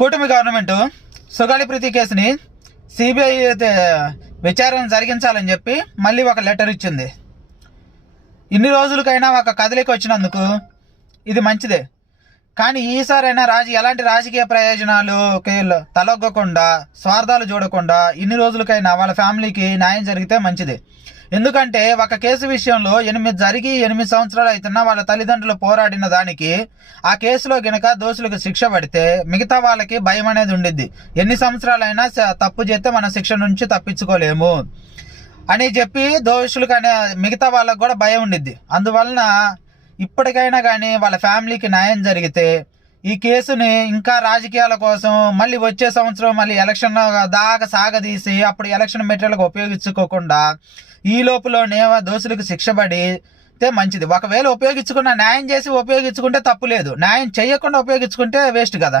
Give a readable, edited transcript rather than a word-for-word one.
కూటమి గవర్నమెంట్ సుగాలి ప్రీతి కేసుని సిబిఐ విచారణ జరిగించాలని చెప్పి మళ్ళీ ఒక లెటర్ ఇచ్చింది. ఇన్ని రోజులకైనా ఒక కదలిక వచ్చినందుకు ఇది మంచిదే. కానీ ఈసారైనా ఎలాంటి రాజకీయ ప్రయోజనాలు తలొగ్గకుండా, స్వార్థాలు చూడకుండా ఇన్ని రోజులకైనా వాళ్ళ ఫ్యామిలీకి న్యాయం జరిగితే మంచిది. ఎందుకంటే ఒక కేసు విషయంలో 8 సంవత్సరాలు అవుతున్నా వాళ్ళ తల్లిదండ్రులు పోరాడిన దానికి ఆ కేసులో గనక దోషులకు శిక్ష పడితే మిగతా వాళ్ళకి భయం అనేది ఉండిద్ది. ఎన్ని సంవత్సరాలైనా తప్పు చేస్తే మన శిక్ష నుంచి తప్పించుకోలేము అని చెప్పి దోషులకు మిగతా వాళ్ళకు కూడా భయం ఉండిద్ది. అందువలన ఇప్పటికైనా కానీ వాళ్ళ ఫ్యామిలీకి న్యాయం జరిగితే ఈ కేసుని ఇంకా రాజకీయాల కోసం మళ్ళీ వచ్చే సంవత్సరం మళ్ళీ ఎలక్షన్ దాకా సాగదీసి అప్పుడు ఎలక్షన్ మెటీరియల్గా ఉపయోగించుకోకుండా ఈ లోపులోనే దోషులకు శిక్ష పడితే మంచిది. ఒకవేళ న్యాయం చేసి ఉపయోగించుకుంటే తప్పు లేదు, న్యాయం చేయకుండా ఉపయోగించుకుంటే వేస్ట్ కదా.